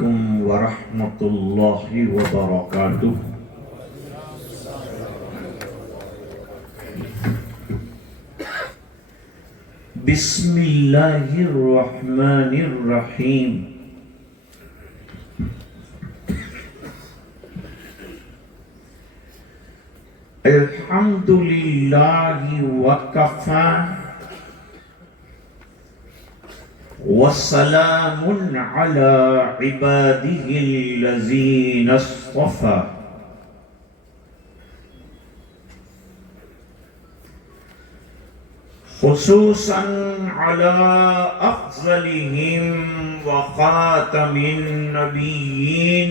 علیکم ورحمۃ اللہ وبرکاتہ۔ بسم اللہ الرحمن الرحیم۔ الحمد للہ وکفی وسلام علی عباده الذین اصطفی۔ خصوصا علی افضلهم وخاتم النبیین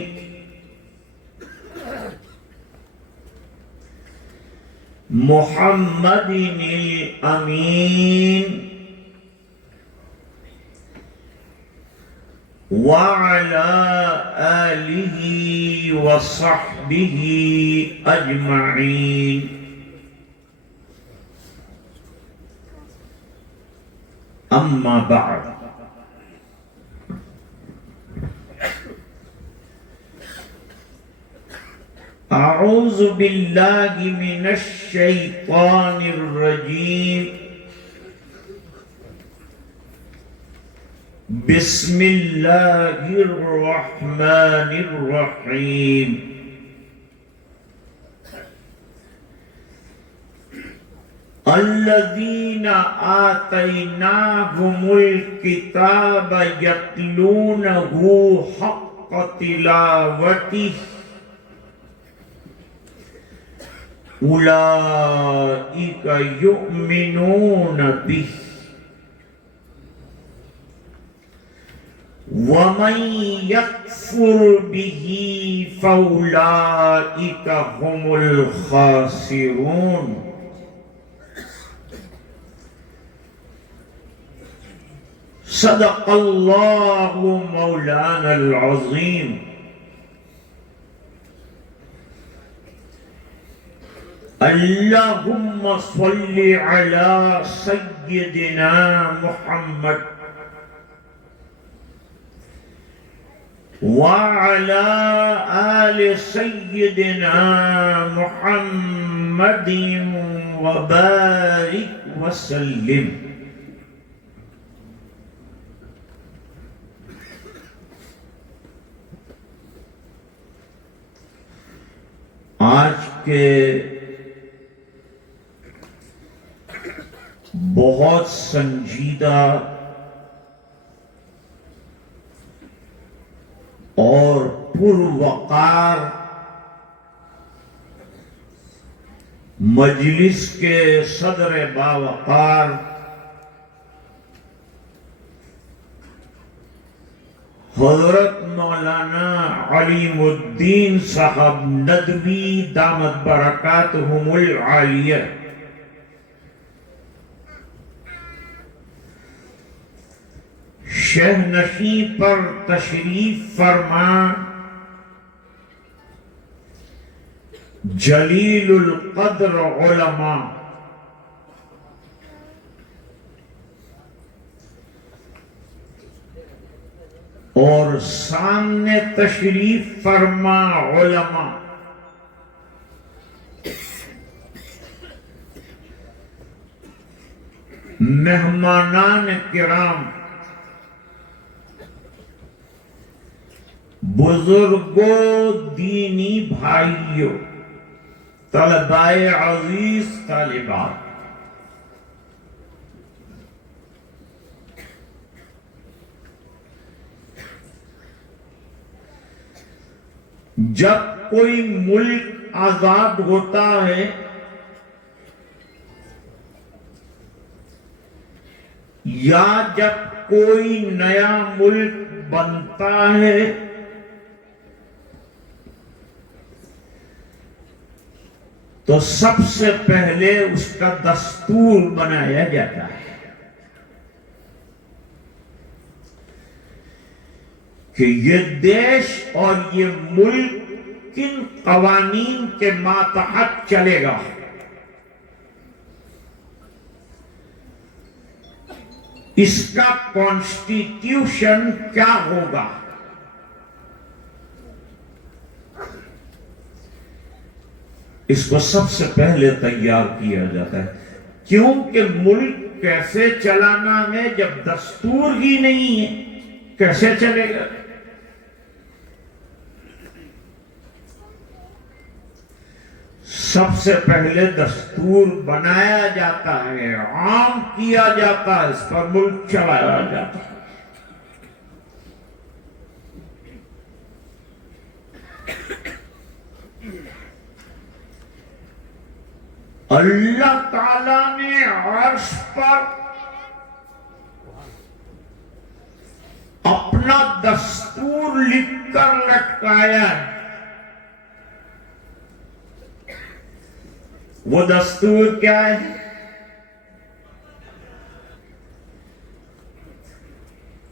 محمد الامین وعلى آلہ وصحبہ اجمعین۔ اما بعد، اعوذ باللہ من الشیطان الرجیم، بسم اللہ الرحمن الرحیم۔ الذین آتیناہم الکتاب یتلونہ حق تلاوتہ اولئک یؤمنون بہ ومن یکفر بہ فاولئک هم الخاسرون۔ صدق اللہ مولانا العظیم۔ اللہم صل علی سیدنا محمد وعلى آل سيدنا محمد وبارك وسلم۔ آج کے بہت سنجیدہ اور پروقار مجلس کے صدر باوقار حضرت مولانا علیم الدین صاحب ندوی دامت برکاتہم العالیہ شہ نشین پر تشریف فرما جلیل القدر علماء اور سامنے تشریف فرما علماء مہمانان کرام، بزرگوں، دینی بھائیوں، طلبائے عزیز، طالبات، جب کوئی ملک آزاد ہوتا ہے یا جب کوئی نیا ملک بنتا ہے تو سب سے پہلے اس کا دستور بنایا جاتا ہے کہ یہ دیش اور یہ ملک کن قوانین کے ماتحت چلے گا، اس کا کانسٹیٹیوشن کیا ہوگا، اس کو سب سے پہلے تیار کیا جاتا ہے، کیونکہ ملک کیسے چلانا ہے جب دستور ہی نہیں ہے، کیسے چلے گا؟ سب سے پہلے دستور بنایا جاتا ہے، عام کیا جاتا ہے، اس پر ملک چلایا جاتا ہے۔ اللہ تعالیٰ نے عرش پر اپنا دستور لکھ کر لٹکایا ہے۔ وہ دستور کیا ہے؟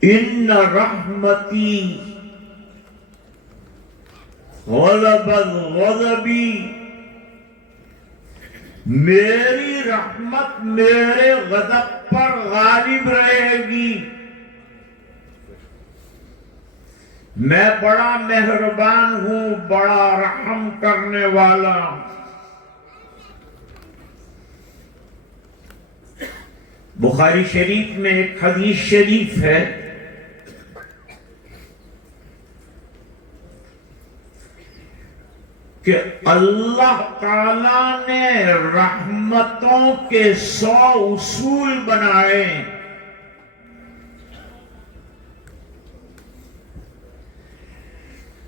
ان رحمتی غلبت غضبی، میری رحمت میرے غضب پر غالب رہے گی، میں بڑا مہربان ہوں، بڑا رحم کرنے والا ہوں۔ بخاری شریف میں ایک حدیث شریف ہے کہ اللہ تعالی نے رحمتوں کے 100 اصول بنائے،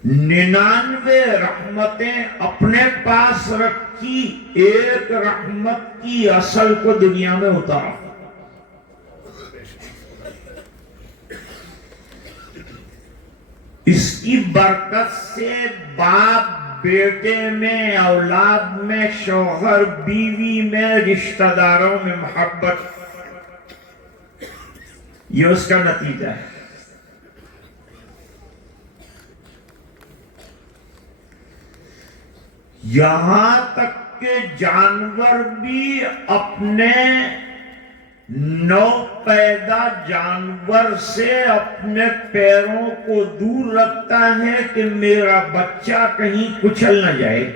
ننانوے رحمتیں اپنے پاس رکھی، ایک رحمت کی اصل کو دنیا میں اتارا۔ اس کی برکت سے باپ بیٹے میں، اولاد میں، شوہر بیوی میں، رشتہ داروں میں محبت، یہ اس کا نتیجہ ہے۔ یہاں تک کہ جانور بھی اپنے نو پیدا جانور سے اپنے پیروں کو دور رکھتا ہے کہ میرا بچہ کہیں کچل نہ جائے۔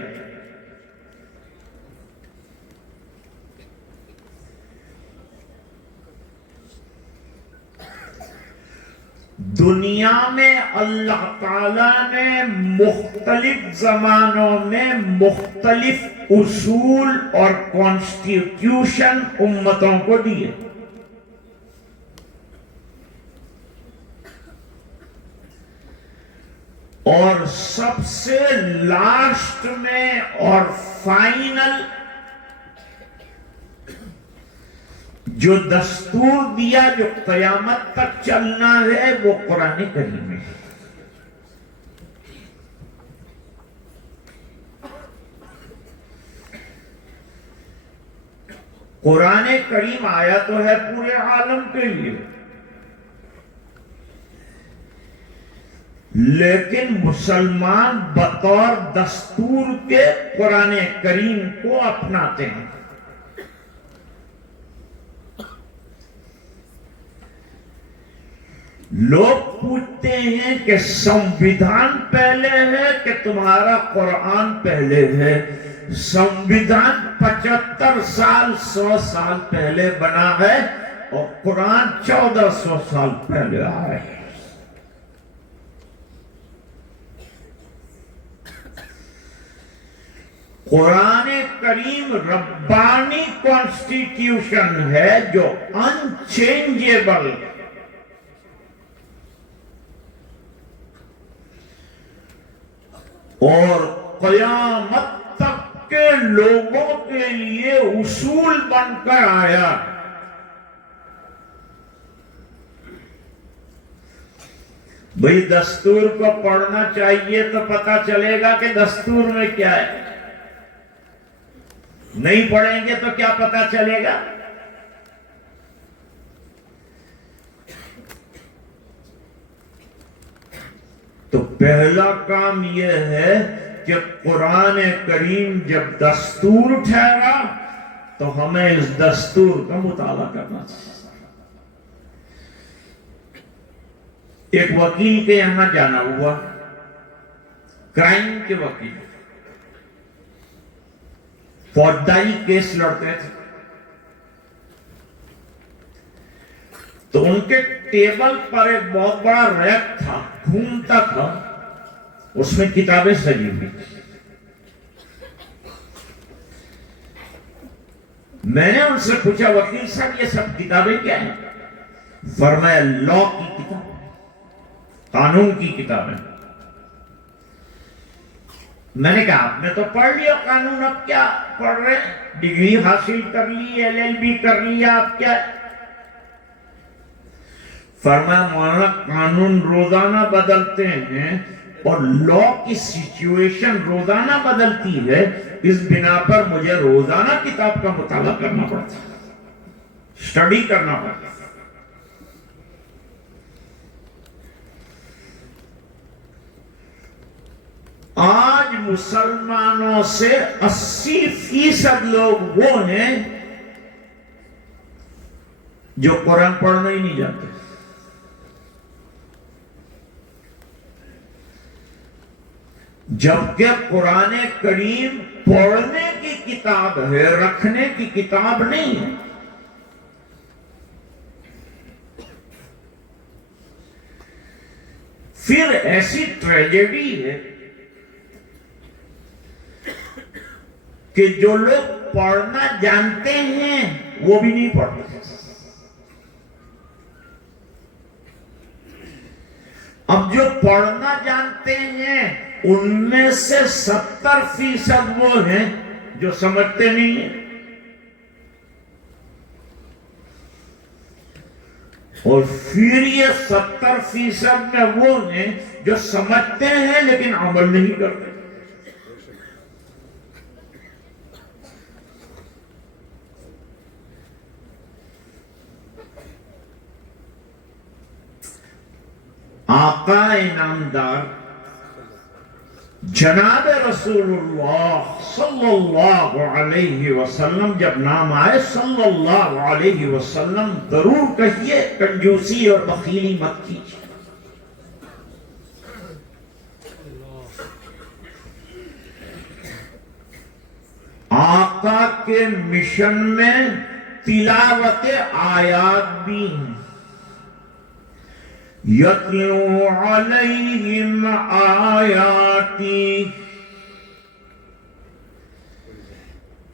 دنیا میں اللہ تعالیٰ نے مختلف زمانوں میں مختلف اصول اور کانسٹیٹیوشن امتوں کو دیے، اور سب سے لاسٹ میں اور فائنل جو دستور دیا جو قیامت تک چلنا ہے وہ قرآن کریم ہے۔ قرآن کریم آیا تو ہے پورے عالم کے لیے، لیکن مسلمان بطور دستور کے قرآن کریم کو اپناتے ہیں۔ لوگ پوچھتے ہیں کہ سمویدھان پہلے ہے کہ تمہارا قرآن پہلے ہے؟ سمویدھان 75 سال 100 سال پہلے بنا ہے اور قرآن 1400 سال پہلے آیا ہے۔ قرآن کریم ربانی کانسٹیٹیوشن ہے جو انچینجیبل، اور قیامت تک کے لوگوں کے لیے اصول بن کر آیا۔ بھئی دستور کو پڑھنا چاہیے تو پتہ چلے گا کہ دستور میں کیا ہے، نہیں پڑھیں گے تو کیا پتہ چلے گا؟ تو پہلا کام یہ ہے کہ قرآن کریم جب دستور ٹھہرا تو ہمیں اس دستور کا مطالعہ کرنا چاہیے۔ ایک وکیل کے یہاں جانا ہوا، کرائم کے وکیل، فوجداری کیس لڑتے تھے، تو ان کے ٹیبل پر ایک بہت بڑا ریک تھا، گھومتا تھا، اس میں کتابیں سجی ہوئی تھی۔ میں نے ان سے پوچھا وکیل صاحب یہ سب کتابیں کیا ہیں؟ فرمایا لا کی کتاب، قانون کی کتابیں۔ میں نے کہا آپ نے تو پڑھ لیا قانون، اب کیا پڑھ رہے ہیں؟ ڈگری حاصل کر لی، LLB کر لیا، آپ کیا؟ فرمایا مولانا قانون روزانہ بدلتے ہیں اور لا کی سچویشن روزانہ بدلتی ہے، اس بنا پر مجھے روزانہ کتاب کا مطالعہ کرنا پڑتا، اسٹڈی کرنا پڑتا۔ آج مسلمانوں سے 80% لوگ وہ ہیں جو قرآن پڑھنا ہی نہیں جانتے۔ جبکہ قرآن کریم پڑھنے کی کتاب ہے، رکھنے کی کتاب نہیں ہے۔ پھر ایسی ٹریجڈی ہے کہ جو لوگ پڑھنا جانتے ہیں وہ بھی نہیں پڑھتے۔ اب جو پڑھنا جانتے ہیں ان میں سے 70% وہ ہیں جو سمجھتے نہیں ہیں، اور پھر یہ 70% میں وہ ہیں جو سمجھتے ہیں لیکن عمل نہیں کرتے۔ آقا انعامدار جناب رسول اللہ صلی اللہ علیہ وسلم جب نام آئے صلی اللہ علیہ وسلم ضرور کہیے کنجوسی اور بخیلی مت کیجیے۔ آقا کے مشن میں تلاوت آیات بھی ہیں۔ یتلو علیہم آیاتی،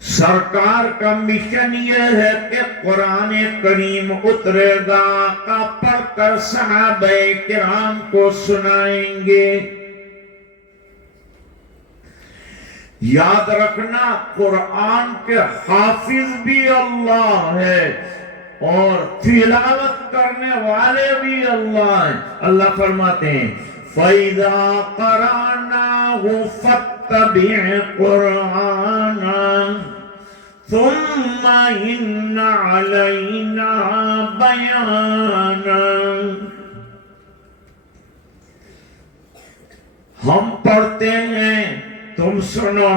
سرکار کا مشن یہ ہے کہ قرآن کریم اترے گا، آقا پڑھ کر صحابہ کرام کو سنائیں گے۔ یاد رکھنا قرآن کے حافظ بھی اللہ ہے اور تلاوت کرنے والے بھی اللہ ہیں۔ اللہ فرماتے ہیں فَإِذَا قَرَأْنَاهُ فَاتَّبِعْ قُرْآنَهُ ثُمَّ إِنَّ عَلَيْنَا بَيَانَهُ۔ ہم پڑھتے ہیں تم سنو،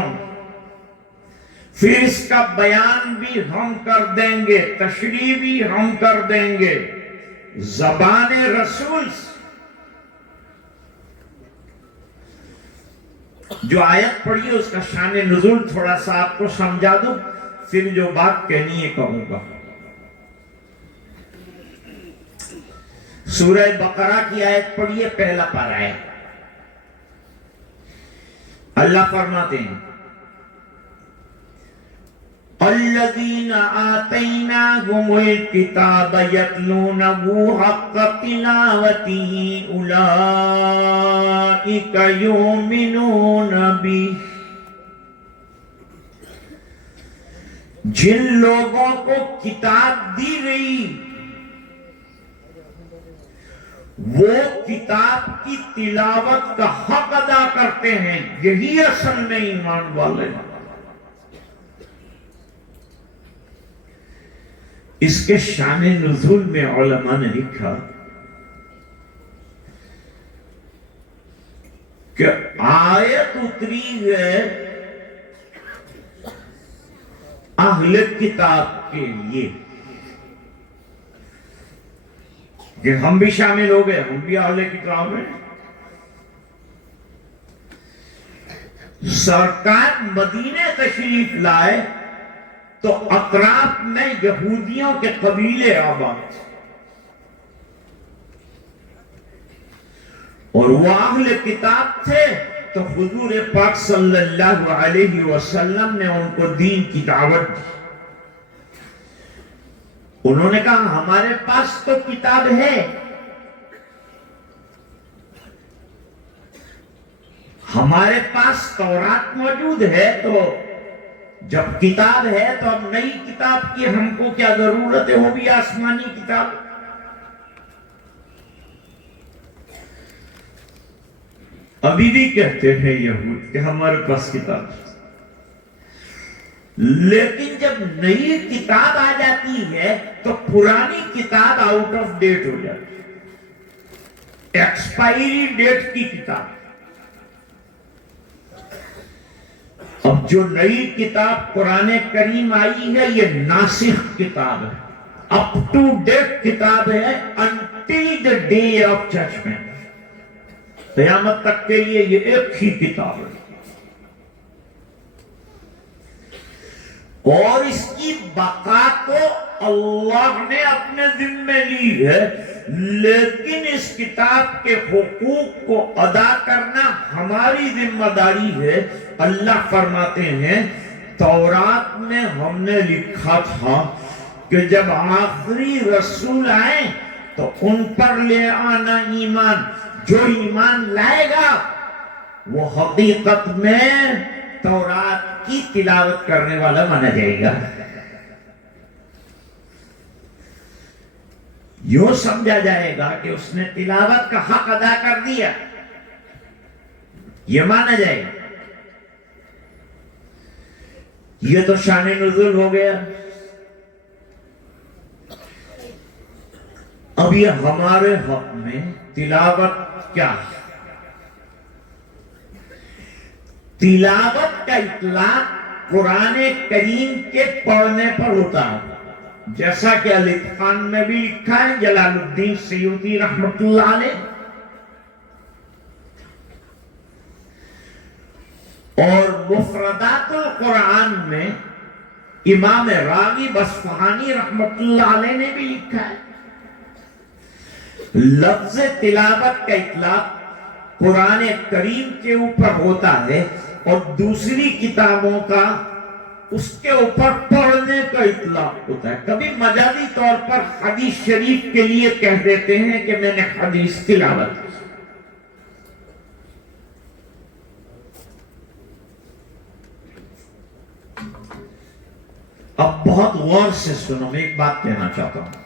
پھر اس کا بیان بھی ہم کر دیں گے، تشریح بھی ہم کر دیں گے زبان رسول سے۔ جو آیت پڑھی ہے اس کا شان نزول تھوڑا سا آپ کو سمجھا دوں، پھر جو بات کہنی ہے کہوں گا۔ سورہ بقرہ کی آیت پڑھیے، پہلا پارہ ہے۔ اللہ فرماتے ہیں الذین آتیناہم الکتاب یتلونہ حق تلاوتہ اولئک یؤمنون بہ۔ جن لوگوں کو کتاب دی گئی وہ کتاب کی تلاوت کا حق ادا کرتے ہیں، یہی اصل میں ایمان والے ہیں۔ اس کے شان نزول میں علماء نے لکھا کہ آیت اتری ہے اہل کتاب کے لیے کہ ہم بھی شامل ہو گئے، ہم بھی اہل کتاب ہیں۔ سرکار مدینے تشریف لائے تو اطراف میں یہودیوں کے قبیلے آباد تھے، اور وہ اہل کتاب تھے، تو حضور پاک صلی اللہ علیہ وسلم نے ان کو دین کی دعوت دی۔ انہوں نے کہا ہمارے پاس تو کتاب ہے، ہمارے پاس تورات موجود ہے، تو جب کتاب ہے تو اب نئی کتاب کی ہم کو کیا ضرورت ہے، وہ بھی آسمانی کتاب۔ ابھی بھی کہتے ہیں یہود کہ ہمارے پاس کتاب ہے، لیکن جب نئی کتاب آ جاتی ہے تو پرانی کتاب آؤٹ آف ڈیٹ ہو جاتی ہے، ایکسپائری ڈیٹ کی کتاب۔ اب جو نئی کتاب قرآن کریم آئی ہے یہ ناسخ کتاب ہے، اپ ٹو ڈیٹ کتاب ہے، until the day of judgment, قیامت تک کے لیے یہ ایک ہی کتاب ہے، اور اس کی بقا تو اللہ نے اپنے ذمہ لی ہے، لیکن اس کتاب کے حقوق کو ادا کرنا ہماری ذمہ داری ہے۔ اللہ فرماتے ہیں تورات میں ہم نے لکھا تھا کہ جب آخری رسول آئیں تو ان پر لے آنا ایمان، جو ایمان لائے گا وہ حقیقت میں تورات کی تلاوت کرنے والا مانا جائے گا۔ یوں سمجھا جائے گا کہ اس نے تلاوت کا حق ادا کر دیا، یہ مانا جائے گا۔ یہ تو شان نزول ہو گیا۔ اب یہ ہمارے حق میں تلاوت کیا ہے؟ تلاوت کا اطلاق قرآن کریم کے پڑھنے پر ہوتا ہے، جیسا کہ الاتقان میں بھی لکھا ہے، جلال الدین سیوطی رحمت اللہ علیہ، اور مفردات القرآن میں امام راغب اصفہانی رحمت اللہ علیہ نے بھی لکھا ہے۔ لفظ تلاوت کا اطلاق قرآن کریم کے اوپر ہوتا ہے، اور دوسری کتابوں کا اس کے اوپر پڑھنے کا اطلاق ہوتا ہے۔ کبھی مجازی طور پر حدیث شریف کے لیے کہہ دیتے ہیں کہ میں نے حدیث تلاوت کی۔ اب بہت غور سے سنو، میں ایک بات کہنا چاہتا ہوں۔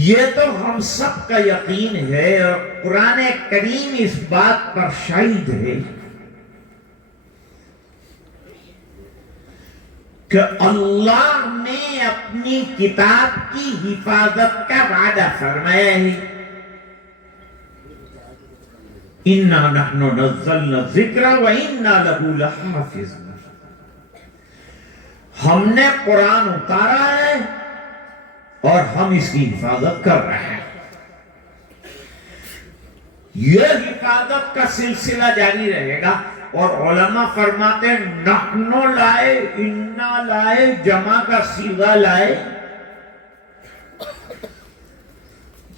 یہ تو ہم سب کا یقین ہے، اور قرآن کریم اس بات پر شاہد ہے کہ اللہ نے اپنی کتاب کی حفاظت کا وعدہ فرمایا ہے۔ اِنَّا نَحْنُ نَزَّلْنَا الذِّكْرَ وَإِنَّا لَهُ لَحَافِظُونَ، ہم نے قرآن اتارا ہے اور ہم اس کی حفاظت کر رہے ہیں۔ یہ حفاظت کا سلسلہ جاری رہے گا، اور علماء فرماتے ہیں نحنو لائے، انا لائے، جمع کا صیغہ لائے،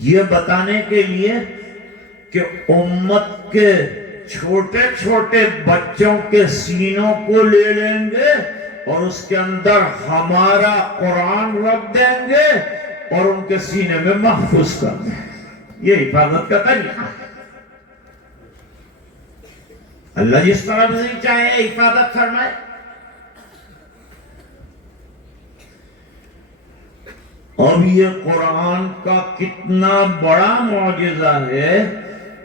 یہ بتانے کے لیے کہ امت کے چھوٹے چھوٹے بچوں کے سینوں کو لے لیں گے اور اس کے اندر ہمارا قرآن رکھ دیں گے اور ان کے سینے میں محفوظ کر دیں گے۔ یہ حفاظت کا طریقہ ہے۔ اللہ جس طرح سے چاہے حفاظت فرمائے۔ اب یہ قرآن کا کتنا بڑا معجزہ ہے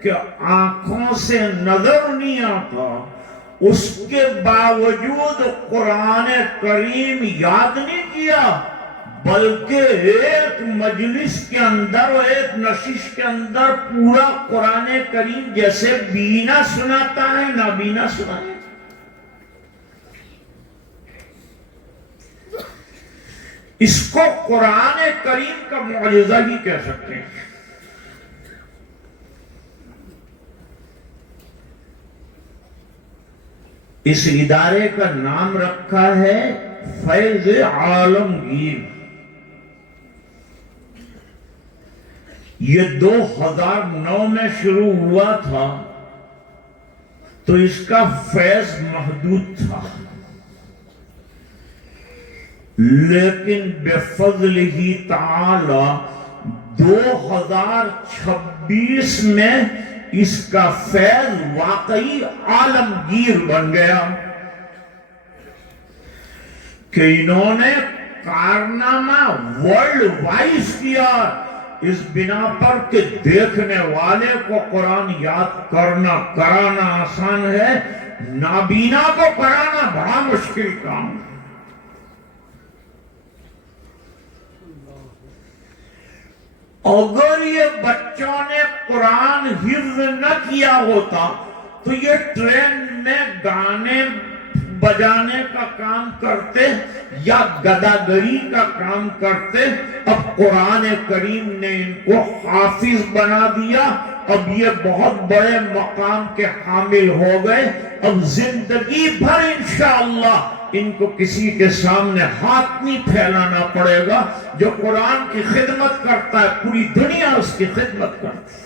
کہ آنکھوں سے نظر نہیں آتا، اس کے باوجود قرآن کریم یاد نہیں کیا، بلکہ ایک مجلس کے اندر اور ایک نشست کے اندر پورا قرآن کریم جیسے بینا سناتا ہے، نابینا سناتا ہے۔ اس کو قرآن کریم کا معجزہ ہی کہہ سکتے ہیں۔ اس ادارے کا نام رکھا ہے فیض عالمگیر. یہ 2009 میں شروع ہوا تھا تو اس کا فیض محدود تھا، لیکن بفضلہ تعالی 2026 میں اس کا فیض واقعی عالمگیر بن گیا کہ انہوں نے کارنامہ ورلڈ وائز کیا، اس بنا پر کہ دیکھنے والے کو قرآن یاد کرانا آسان ہے، نابینا کو کرانا بڑا مشکل کام ہے. اگر یہ بچوں نے قرآن حفظ نہ کیا ہوتا تو یہ ٹرین میں گانے بجانے کا کام کرتے یا گداگری کا کام کرتے. اب قرآن کریم نے ان کو حافظ بنا دیا، اب یہ بہت بڑے مقام کے حامل ہو گئے. اب زندگی بھر انشاءاللہ ان کو کسی کے سامنے ہاتھ نہیں پھیلانا پڑے گا. جو قرآن کی خدمت کرتا ہے پوری دنیا اس کی خدمت کرتی ہے.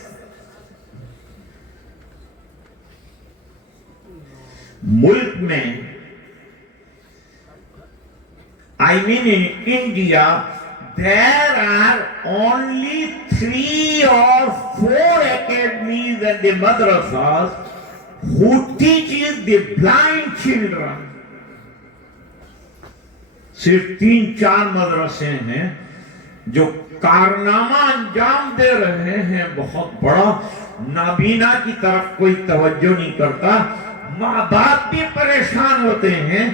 ملک میں I mean in India, there are only 3 or 4 academies and the madrasas who teaches the blind children. صرف 3-4 مدرسے ہیں جو کارنامہ انجام دے رہے ہیں بہت بڑا. نابینا کی طرف کوئی توجہ نہیں کرتا، ماں باپ بھی پریشان ہوتے ہیں.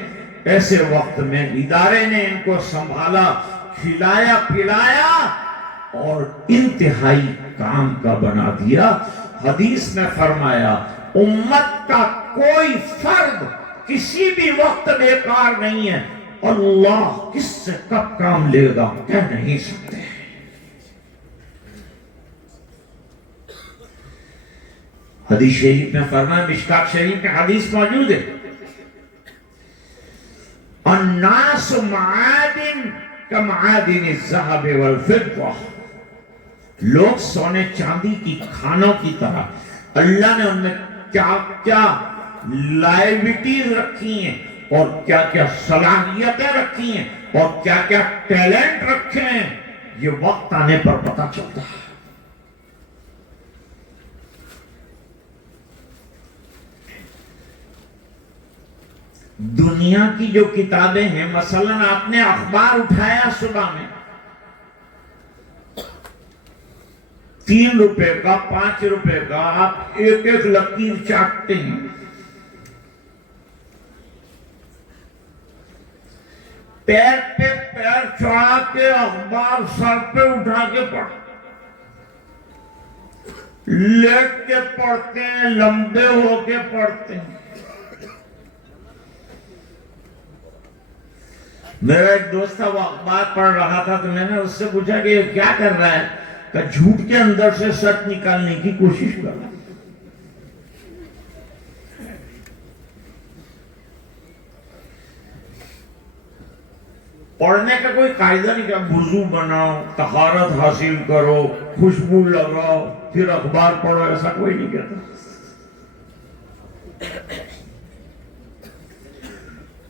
ایسے وقت میں ادارے نے ان کو سنبھالا، کھلایا پلایا اور انتہائی کام کا بنا دیا. حدیث میں فرمایا امت کا کوئی فرد کسی بھی وقت بیکار نہیں ہے. اللہ کس سے کب کام لے گا کہہ نہیں سکتے. حدیث شریف میں فرمایا، مشکات شریف میں حدیث موجود ہے، الناس معادن کمعادن الذهب والفضة. لوگ سونے چاندی کی کھانوں کی طرح، اللہ نے ان میں کیا کیا لائبلٹیز رکھی ہیں اور کیا کیا صلاحیتیں رکھی ہیں اور کیا کیا ٹیلنٹ رکھے ہیں، یہ وقت آنے پر پتہ چلتا ہے. دنیا کی جو کتابیں ہیں، مثلا آپ نے اخبار اٹھایا صبح میں، 3 روپے کا 5 روپے کا آپ ایک ایک لکیر چاٹتے ہیں. پیر پہ پیر چڑھا کے اخبار سر پہ اٹھا کے پڑھ، لیٹ کے پڑھتے ہیں، لمبے ہو کے پڑھتے ہیں. میرا ایک دوست تھا، وہ اخبار پڑھ رہا تھا تو میں نے اس سے پوچھا کہ یہ کیا کر رہا ہے؟ کہ جھوٹ کے اندر سے سچ نکالنے کی کوشش کر رہا ہے. پڑھنے کا کوئی قاعدہ نہیں کہ وضو بناؤ، طہارت حاصل کرو، خوشبو لگاؤ پھر اخبار پڑھو، ایسا کوئی نہیں کہتا.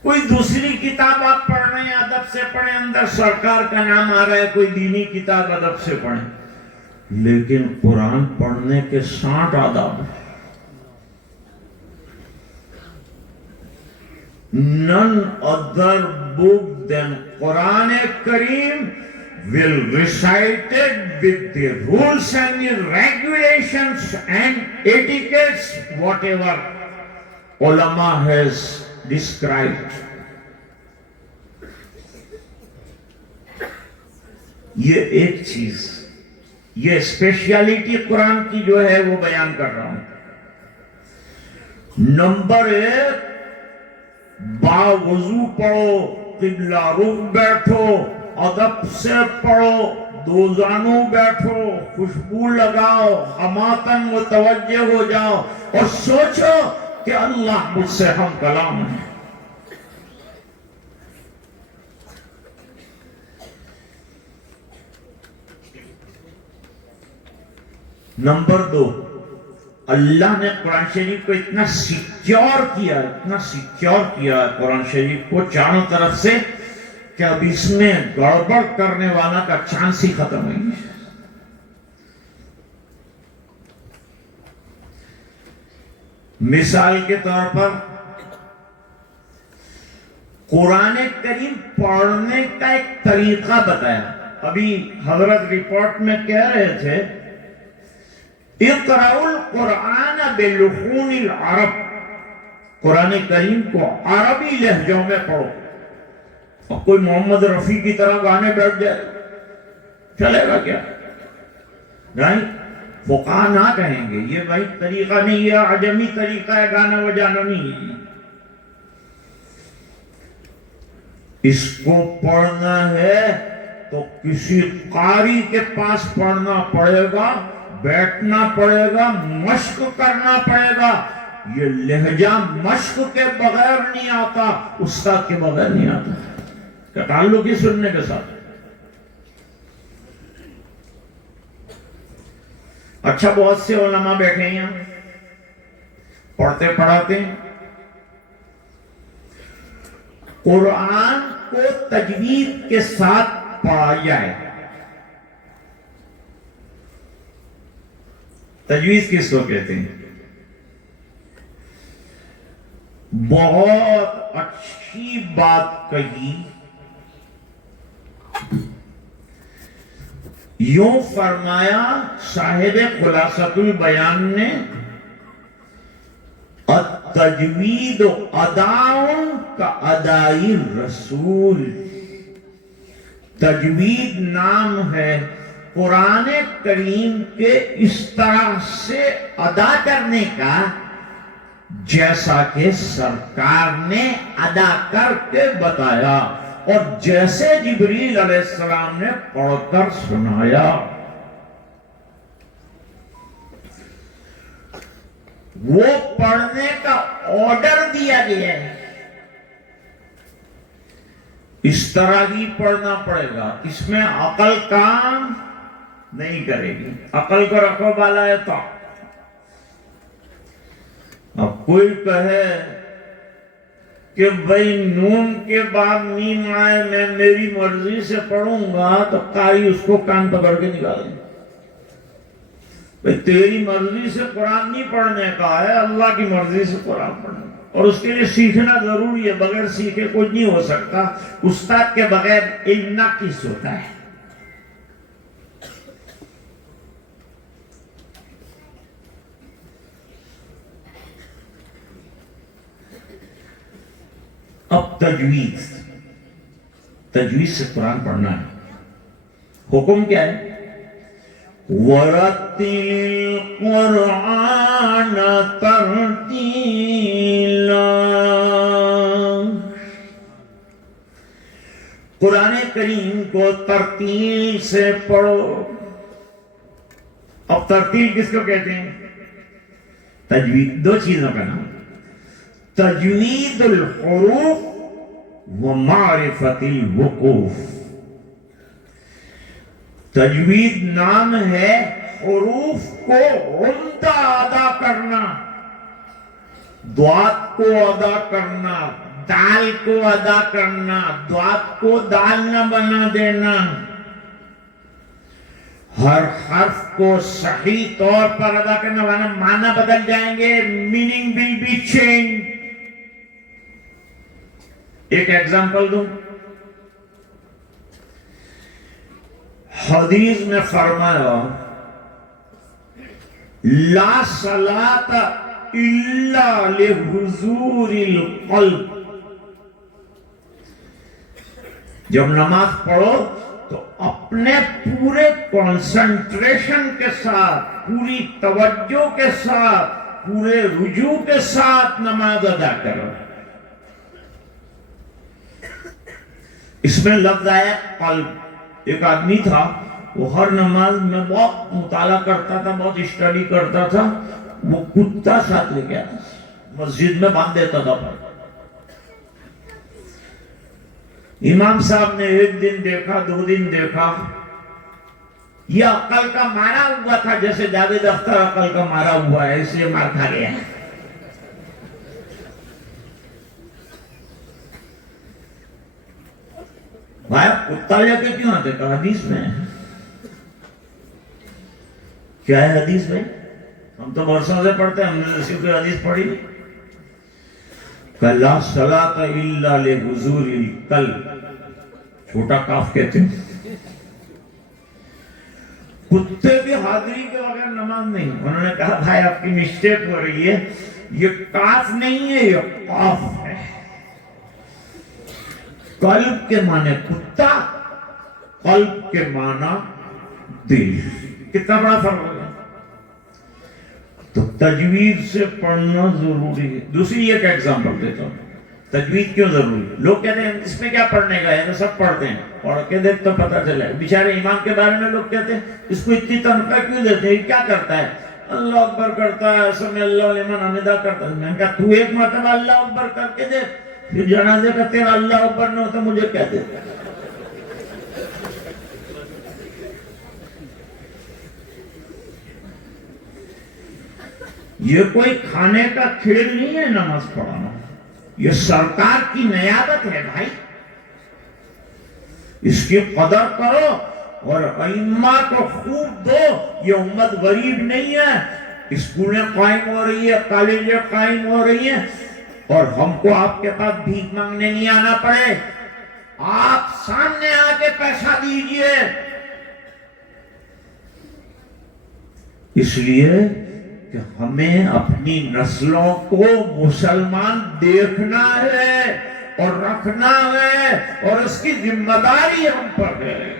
کوئی دوسری کتاب آپ پڑھ رہے ہیں ادب سے پڑھیں، اندر سرکار کا نام آ رہا ہے، کوئی دینی کتاب ادب سے پڑھیں. لیکن قرآن پڑھنے کے 60 آداب ہیں. None other book than Quran Kareem will recite it with the rules and the regulations and etiquettes whatever ulama has described. یہ ایک چیز، یہ اسپیشلٹی قرآن کی جو ہے وہ بیان کر رہا ہوں. نمبر 1، باوضو پڑھو، قبلہ رخ بیٹھو، ادب سے پڑھو، دو زانو بیٹھو، خوشبو لگاؤ، حماتن متوجہ ہو جاؤ اور سوچو کہ اللہ مجھ سے ہم کلام ہے. نمبر 2، اللہ نے قرآن شریف کو اتنا سیکیور کیا قرآن شریف کو چاروں طرف سے کہ اب اس میں گڑبڑ کرنے والا کا چانس ہی ختم ہوئی ہے. مثال کے طور پر قرآن کریم پڑھنے کا ایک طریقہ بتایا. ابھی حضرت رپورٹ میں کہہ رہے تھے اقرأوا القرآن بلحون العرب، قرآن کریم کو عربی لہجوں میں پڑھو. اور کوئی محمد رفیع کی طرح گانے بیٹھ جائے چلے گا کیا؟ نہیں، فقہاء نہ کہیں گے یہ بھائی طریقہ نہیں، یہ عجمی طریقہ ہے، گانا بجانا نہیں. اس کو پڑھنا ہے تو کسی قاری کے پاس پڑھنا پڑے گا، بیٹھنا پڑے گا، مشق کرنا پڑے گا. یہ لہجہ مشق کے بغیر نہیں آتا، استاد کے بغیر نہیں آتا. کیا تعلق ہی سننے کے ساتھ. اچھا، بہت سے علماء بیٹھے ہیں پڑھتے پڑھاتے ہیں. قرآن کو تجوید کے ساتھ پڑھا جائے. تجویز کس کو کہتے ہیں؟ بہت اچھی بات کہی. یوں فرمایا صاحب خلاصۃ البیان نے، التجوید اداء کا ادائی رسول. تجوید نام ہے قرآن کریم کے اس طرح سے ادا کرنے کا جیسا کہ سرکار نے ادا کر کے بتایا اور جیسے جبریل علیہ السلام نے پڑھ کر سنایا. وہ پڑھنے کا آرڈر دیا گیا ہے، اس طرح ہی پڑھنا پڑے گا. اس میں عقل کام نہیں کرے گی. عقل کو رکھو بالا ہے. تو اب کوئی کہے کہ بھائی نون کے بعد میم آئے میں میری مرضی سے پڑھوں گا، تو قاری اس کو کان پکڑ کے نکالیں. بھائی تیری مرضی سے قرآن نہیں پڑھنے کا ہے، اللہ کی مرضی سے قرآن پڑھنے کا. اور اس کے لیے سیکھنا ضروری ہے، بغیر سیکھے کچھ نہیں ہو سکتا. استاد کے بغیر علم ناقص ہوتا ہے. اب تجوید سے قرآن پڑھنا ہے. حکم کیا ہے؟ وَرَتِّلِ الْقُرْآنَ تَرْتِيلًا. قرآن کریم کو ترتیل سے پڑھو. اب ترتیل کس کو کہتے ہیں؟ تجوید. دو چیزوں کا نام، تجوید الحروف و معرفت الوقوف. تجوید نام ہے حروف کو عمدہ ادا کرنا، ضاد کو ادا کرنا، دال کو ادا کرنا، ضاد کو دال نہ بنا دینا. ہر حرف کو صحیح طور پر ادا کرنا، ورنہ معنی بدل جائیں گے، میننگ ول بی چینج. ایک ایگزامپل دوں. حدیث میں فرمایا لا صلاۃ الا لحضور القلب. جب نماز پڑھو تو اپنے پورے کنسنٹریشن کے ساتھ، پوری توجہ کے ساتھ، پورے رجوع کے ساتھ نماز ادا کرو. اس میں لفظ آیا قلب. ایک آدمی تھا، وہ ہر نماز میں بہت مطالعہ کرتا تھا، بہت اسٹڈی کرتا تھا. وہ کتا ساتھ لے گیا، مسجد میں باندھ دیتا تھا. امام صاحب نے ایک دن دیکھا, 2 دن دیکھا, یہ عقل کا مارا ہوا تھا جیسے جاوید اختر عقل کا مارا ہوا ہے, اس لیے مار کھا گیا. بھائی کتا لے کے کیوں آتے؟ کہا حدیث میں. کیا ہے حدیث میں؟ ہم تو برسوں سے پڑھتے ہیں, ہم نے صرف حدیث پڑھی نہیں. لا صلاۃ الا لحضور القلب, چھوٹا کاف کہتے ہیں. کتے بھی حاضری کے بغیر نماز نہیں. انہوں نے کہا بھائی آپ کی مسٹیک ہو رہی ہے, یہ کاف نہیں ہے, یہ قاف ہے. قلب کے معنی کتا, قلب کے معنی دل. کتنا بڑا فرق ہو گیا. تو تجوید سے پڑھنا ضروری ہے. دوسری ایک ایگزامپل دیتا ہوں, تجوید کیوں ضروری ہے. لوگ کہتے ہیں اس میں کیا پڑھنے کا ہے, تو سب پڑھتے ہیں, پڑھ کے دیکھ تو پتہ چلے. بیچارے امام کے بارے میں لوگ کہتے ہیں اس کو اتنی تنخواہ کیوں دیتے ہیں, کیا کرتا ہے؟ اللہ اکبر کرتا ہے, سمع اللہ لمن حمدہ کرتا ہے. میں نے کہا تو ایک مرتبہ اللہ اکبر کر کے دیکھ, پھر جنازے کا تیرا اللہ اکبر نہ ہوتا مجھے کیا دیتا. یہ کوئی کھانے کا کھیل نہیں ہے نماز پڑھانا, یہ سرکار کی نیابت ہے بھائی. اس کی قدر کرو اور ائمہ کو خوب دو. یہ امت غریب نہیں ہے, اسکولیں قائم ہو رہی ہے, کالجیں قائم ہو رہی ہیں, اور ہم کو آپ کے پاس بھیک مانگنے نہیں آنا پڑے. آپ سامنے آ کے پیسہ دیجئے. اس لیے کہ ہمیں اپنی نسلوں کو مسلمان دیکھنا ہے اور رکھنا ہے, اور اس کی ذمہ داری ہم پر ہے.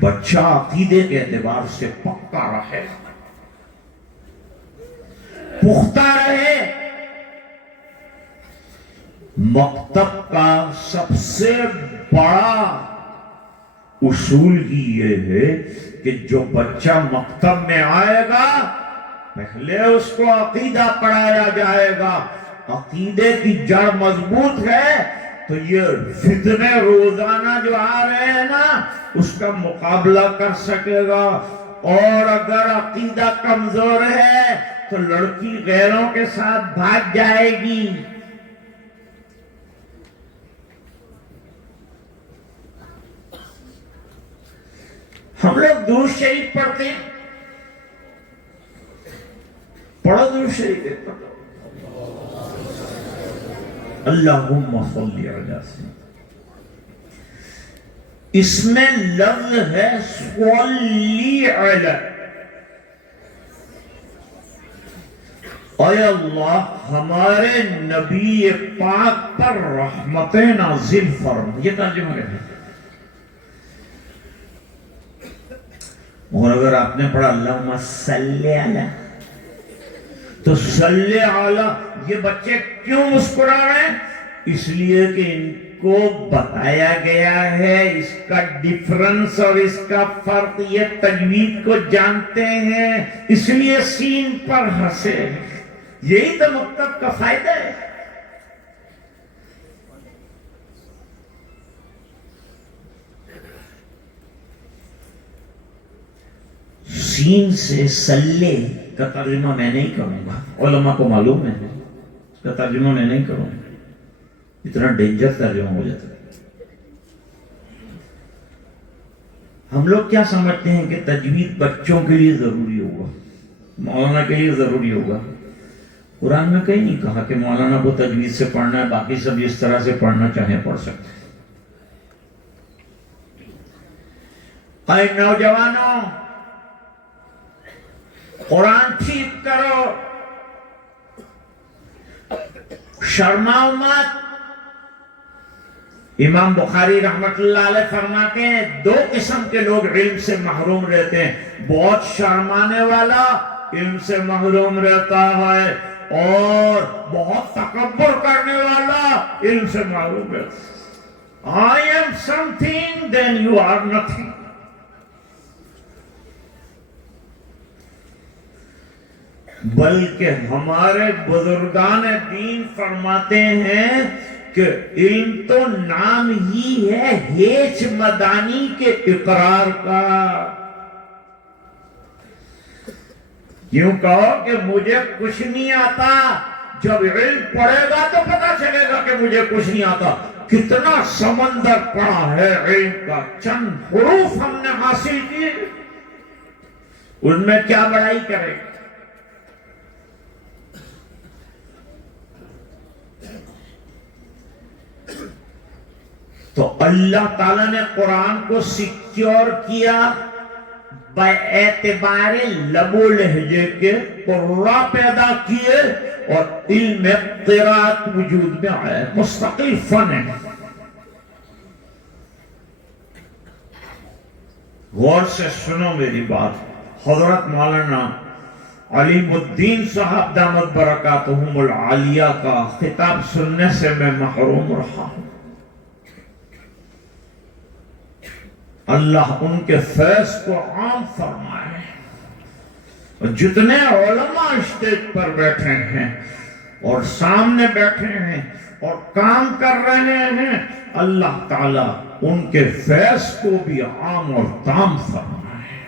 بچہ عقیدے کے اعتبار سے پکا رہے, پختہ رہے. مکتب کا سب سے بڑا اصول ہی یہ ہے کہ جو بچہ مکتب میں آئے گا پہلے اس کو عقیدہ پڑھایا جائے گا. عقیدے کی جڑ مضبوط ہے تو یہ فتنے روزانہ جو آ رہے ہیں نا اس کا مقابلہ کر سکے گا. اور اگر عقیدہ کمزور ہے تو لڑکی غیروں کے ساتھ بھاگ جائے گی. ہم لوگ درود شریف پڑھتے ہیں, پڑھو درود شریف. اللہم صلی علی سیدنا, اس میں لفظ ہے صلی علی. اے اللہ ہمارے نبی پاک پر رحمتیں نازل فرما. یہ ترجمہ ہے. اور اگر آپ نے پڑھا اللہم صلی علی تو صلی علی, یہ بچے کیوں مسکرا رہے ہیں؟ اس لیے کہ ان کو بتایا گیا ہے اس کا ڈیفرنس اور اس کا فرق. یہ تجوید کو جانتے ہیں اس لیے سین پر ہنسے. یہی تو مکتب کا فائدہ ہے. سین سے سلے کا ترجمہ میں نہیں کروں گا, علماء کو معلوم ہے اس کا ترجمہ میں نہیں کروں گا, اتنا ڈینجر ترجمہ ہو جاتا ہے. ہم لوگ کیا سمجھتے ہیں کہ تجوید بچوں کے لیے ضروری ہوگا, مولانا کے لیے ضروری ہوگا. قرآن میں کہیں نہیں کہا کہ مولانا کو تجوید سے پڑھنا ہے, باقی سب اس طرح سے پڑھنا چاہیں پڑھ سکتے ہیں. اے نوجوانوں, قرآن ٹھیک کرو, شرماؤ مت. امام بخاری رحمت اللہ علیہ فرماتے ہیں 2 قسم کے لوگ علم سے محروم رہتے ہیں. بہت شرمانے والا علم سے محروم رہتا ہے, اور بہت تکبر کرنے والا علم سے محروم رہتا ہے. I am something, then you are nothing. بلکہ ہمارے بزرگان دین فرماتے ہیں کہ علم تو نام ہی ہے ہیچ مدانی کے اقرار کا. یوں کہو کہ مجھے کچھ نہیں آتا، جب علم پڑھے گا تو پتا چلے گا کہ مجھے کچھ نہیں آتا. کتنا سمندر پڑا ہے علم کا، چند حروف ہم نے حاصل کیے، ان میں کیا بڑائی کرے. تو اللہ تعالیٰ نے قرآن کو سیکیور کیا اعتبار لب و لہجے کے، قرآ پیدا کیے اور علم قرات وجود میں آیا، مستقل فن ہے. غور سے سنو میری بات. حضرت مولانا علیم الدین صاحب دامت برکاتہم العالیہ کا خطاب سننے سے میں محروم رہا ہوں. اللہ ان کے فیض کو عام فرمائے. جتنے علماء اسٹیج پر بیٹھے ہیں اور سامنے بیٹھے ہیں اور کام کر رہے ہیں، اللہ تعالیٰ ان کے فیض کو بھی عام اور تام فرمائے.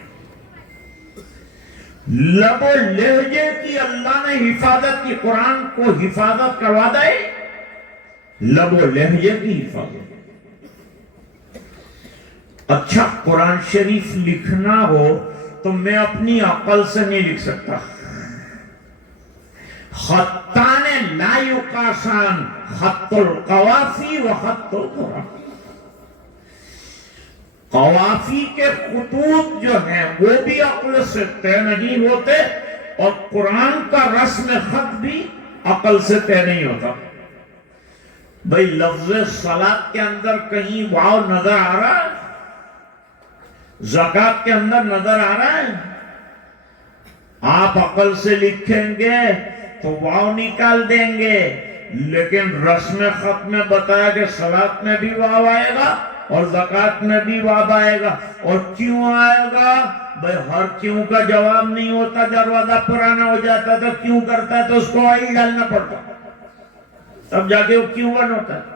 لب و لہجے کی اللہ نے حفاظت کی، قرآن کو حفاظت کروا دے. لب و لہجے کی حفاظت. اچھا قرآن شریف لکھنا ہو تو میں اپنی عقل سے نہیں لکھ سکتا. خطان لا یقاسان، خط القوافی و خط القرآن. قوافی کے خطوط جو ہیں وہ بھی عقل سے طے نہیں ہوتے، اور قرآن کا رسم خط بھی عقل سے طے نہیں ہوتا. بھئی لفظ صلاۃ کے اندر کہیں واو نظر آ رہا ہے؟ زکات کے اندر نظر آ رہا ہے؟ آپ عقل سے لکھیں گے تو واو نکال دیں گے، لیکن رسم خط میں بتایا کہ صلاۃ میں بھی واو آئے گا اور زکات میں بھی واو آئے گا. اور کیوں آئے گا؟ بھئی ہر کیوں کا جواب نہیں ہوتا، دروازہ پرانا ہو جاتا تو کیوں کرتا ہے تو اس کو آئی ڈالنا پڑتا، تب جا کے وہ کیوں بن ہوتا ہے.